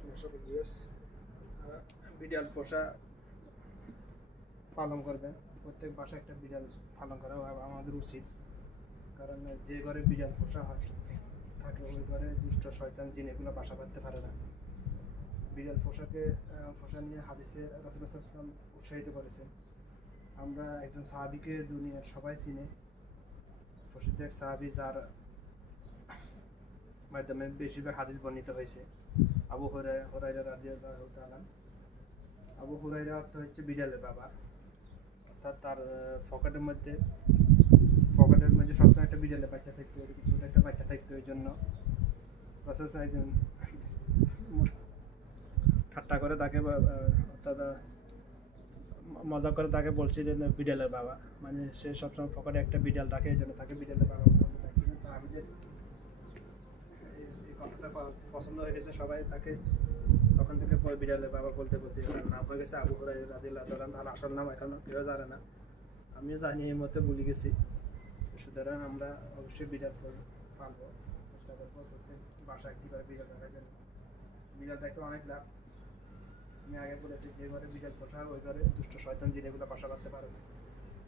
সমস্যা ভিডিওস বিড়াল পোষা পালন করবেন। প্রত্যেক বাসায় একটা বিড়াল পালন করা আমাদের উচিত। কারণ যে ঘরে বিড়াল পোষা হয়, থাকে ওই ঘরে দুষ্ট শয়তান জিন এগুলো বাসা বাঁধতে পারে না। বিড়াল পোশাকে পোশাক নিয়ে হাদিসে রাসুলাম উৎসাহিত করেছেন। আমরা একজন সাহাবিকে দুনিয়ার সবাই চিনে। প্রসিদ্ধ এক সাহাবি যার মাধ্যমে বেশিরভাগ হাদিস বর্ণিত হয়েছে। আবু হুরাই হুরাইরা রাদিয়াল্লাহু তাআলা আবু হুরাইরা অর্থ হচ্ছে বিড়ালের বাবা। অর্থাৎ তার আহ, পকেটের মধ্যে পকেটের মধ্যে সবসময় একটা বিড়ালের বাচ্চা থাকতো ছোট একটা বাচ্চা থাকতো ওই জন্য। রাসূল সাহেব ঠাট্টা করে তাকে অর্থাৎ মজা করে তাকে বলছিলেন বিড়ালের বাবা। মানে সে সবসময় পকেটে একটা বিড়াল রাখে, এই জন্য তাকে বিড়ালের বাবা বলতে চাইছিলেন কথাটা পছন্দ হয়ে গেছে সবাই, তাকে তখন থেকে পরে বিড়ালের বাবা বলতে বলতে নাম হয়ে গেছে আবু হরাই রাদিল্লাহ তালান তার আসল নাম এখনও কেউ জানে না। আমিও জানি, এই মধ্যে ভুলে গেছি। সুতরাং আমরা অবশ্যই বিড়াল পালবো। চেষ্টা করব প্রত্যেক বাসা একটি করে বিড়াল রাখার জন্য বিড়াল দেখতে অনেক লাভ। আগে বলেছি যে ঘরে বিড়াল পোষা ওই ঘরে দুষ্ট শয়তান জিনিসগুলো বাসা বাঁধতে পারে। না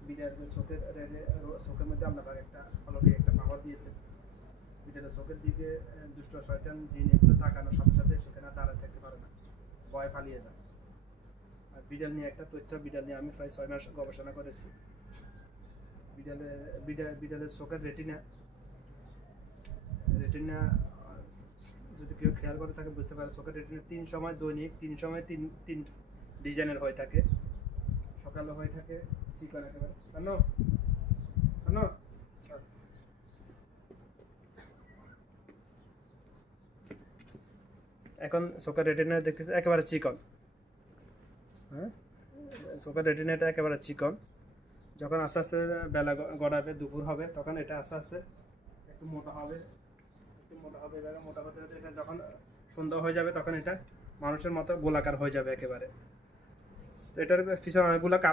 বিড়ালের চোখের চোখের মধ্যে আমরা একটা অলৌকিক একটা পাওয়ার দিয়েছে। বিড়ালের চোখের দিকে দুষ্ট শয়তান জিন এগুলো তাকানোর সাথে সাথে সেখানে দাঁড়ায় থাকতে পারে না, ভয় পালিয়ে যায়। আর বিড়াল নিয়ে একটা তথ্য, বিড়াল নিয়ে আমি প্রায় ছয় মাস গবেষণা করেছি। বিড়ালে বিড়াল বিড়ালের চোখের রেটিনা রেটিনা যদি কেউ খেয়াল করে থাকে বুঝতে পারে চোখের রেটিনা তিন সময় দৈনিক, তিন সময় তিন তিন ডিজাইনের হয়ে থাকে। সকালে হয়ে থাকে চিকন একেবারে। জানো জানো এখন চোখের রেটিনা দেখতেছে একেবারে চিকন। হ্যাঁ? চোখের রেটিনাটা একেবারে চিকন। যখন আস্তে আস্তে বেলা গড়াবে, দুপুর হবে, তখন এটা আস্তে আস্তে একটু মোটা হবে। মোটা মোটা হতে হতে এটা যখন সুন্দর হয়ে যাবে তখন এটা মানুষের মতো গোলাকার হয়ে যাবে একেবারে। এটার পিছনে অনেকগুলো কারণ